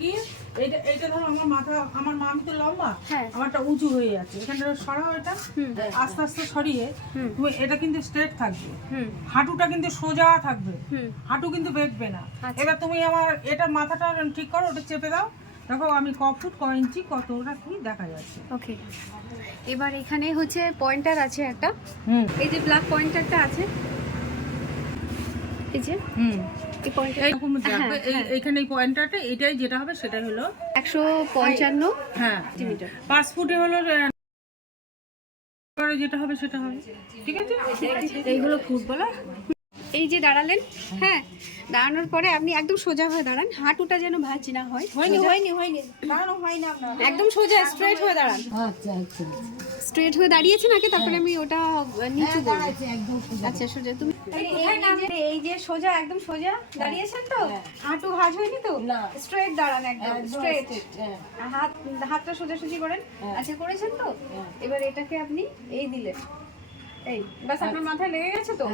গিয়ে এইটা এইটা ধরো আমার মাথা আমার মা আমি তো লম্বা হ্যাঁ। আমারটা উঁচু হয়ে যাচ্ছে। এখানটা সরাও এটা আস্তে আস্তে সরিয়ে তুমি এটা কিন্তু স্ট্রেট থাকবে। হুম। হাঁটুটা কিন্তু সোজা থাকবে। হুম। হাঁটু কিন্তু বেঁকবে না। আচ্ছা। এবার তুমি আমার এটা মাথাটা ঠিক করো ওটা চেপে দাও। দেখো আমি ক ফুট ক ইঞ্চি কতটা কি দেখা যাচ্ছে। ওকে। এবার এখানে হচ্ছে পয়েন্টার আছে একটা। হুম। এই যে ব্ল্যাক পয়েন্টারটা আছে। এই যে। হুম। পয়েন্টার এই এইখানে এই পয়েন্টারটা এটাই যেটা হবে সেটাই হলো একশো পঞ্চান্ন হ্যাঁ পাঁচ ফুটে হলো যেটা হবে সেটা হবে। ঠিক আছে? এইগুলো ফুট বলা এই যে দাঁড়ালেন হ্যাঁ দাঁড়ানোর পরে আপনি একদম সোজা হয়ে দাঁড়ান হাঁটুটা যেন ভাঁজ না হয় হয়নি হয়নি হয়নি দাঁড়ানো হয় না আপনার। একদম সোজা স্ট্রেট হয়ে দাঁড়ান। আচ্ছা আচ্ছা স্ট্রেট হয়ে দাঁড়িয়েছেন আগে তারপরে আমি ওটা নিচু করব আচ্ছা সোজা তুমি এই যে এই যে সোজা একদম সোজা দাঁড়িয়েছেন তো? হাঁটু ভাঁজ হয়নি তো? স্ট্রেট দাঁড়ান একদম স্ট্রেট হাত হাতটা সোজাসুজি করেন। আচ্ছা করেছেন তো? এবার এটাকে আপনি এই দিলেন। এই বাস আপনার মাথায় লেগে গেছে তো?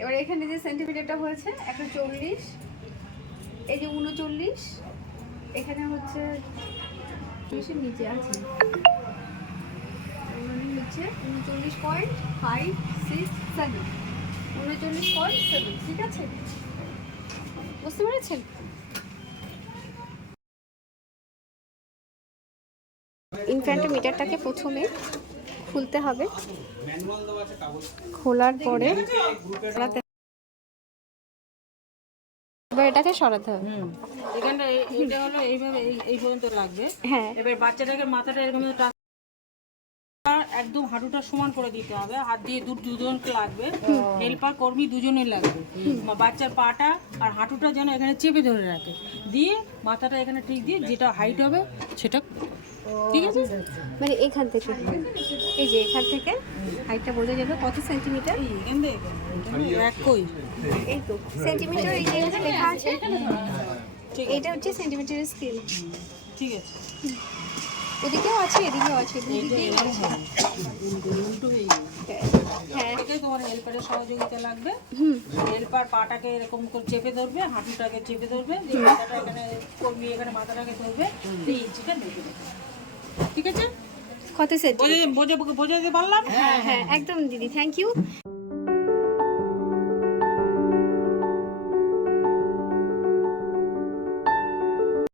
এবার এখানে যে সেন্টিমিটারটা হয়েছে একশো চল্লিশ এই যে উনচল্লিশ এখানে হচ্ছে চল্লিশের নিচে আছে। নিচে উনচল্লিশ পয়েন্ট ফাইভ সিক্স সেভেন উনচল্লিশ পয়েন্ট সেভেন ঠিক আছে? বুঝতে পেরেছেন? ইনফ্যান্টোমিটারটাকে প্রথমে খুলতে হবে। খোলার পরে এবার এটাকে সরাতে হবে। এখানটা হলো এইভাবে এই পর্যন্ত লাগবে। হ্যাঁ। এবার বাচ্চাটাকে মাথাটা এরকম একদম হাঁটুটা সমান করে দিতে হবে। হাত দিয়ে দু দুজনকে লাগবে। হেল্পার কর্মী দুজনেই লাগবে। বাচ্চার পাটা আর হাঁটুটা যেন এখানে চেপে ধরে রাখে। দিয়ে মাথাটা এখানে ঠিক দিয়ে যেটা হাইট হবে সেটা ঠিক আছে? মানে এখান থেকে। এই যে এখান থেকে হাইটটা বোঝা যাবে কত সেন্টিমিটার এই তো সেন্টিমিটার এই যে লেখা আছে এটা হচ্ছে সেন্টিমিটারের স্কেল ঠিক আছে। ওদিকেও আছে এদিকেও আছে হয়ে। হ্যাঁ। তোমার হেল্পারের সহযোগিতা লাগবে। হেল্পার পাটাকে এরকম করে চেপে ধরবে হাঁটুটাকে চেপে ধরবে মাথাটা এখানে এখানে মাথাটাকে ধরবে ইঞ্চিটা ঠিক আছে? কত সেট? বোঝা বোঝা বোঝাতে পারলাম হ্যাঁ হ্যাঁ একদম দিদি থ্যাংক ইউ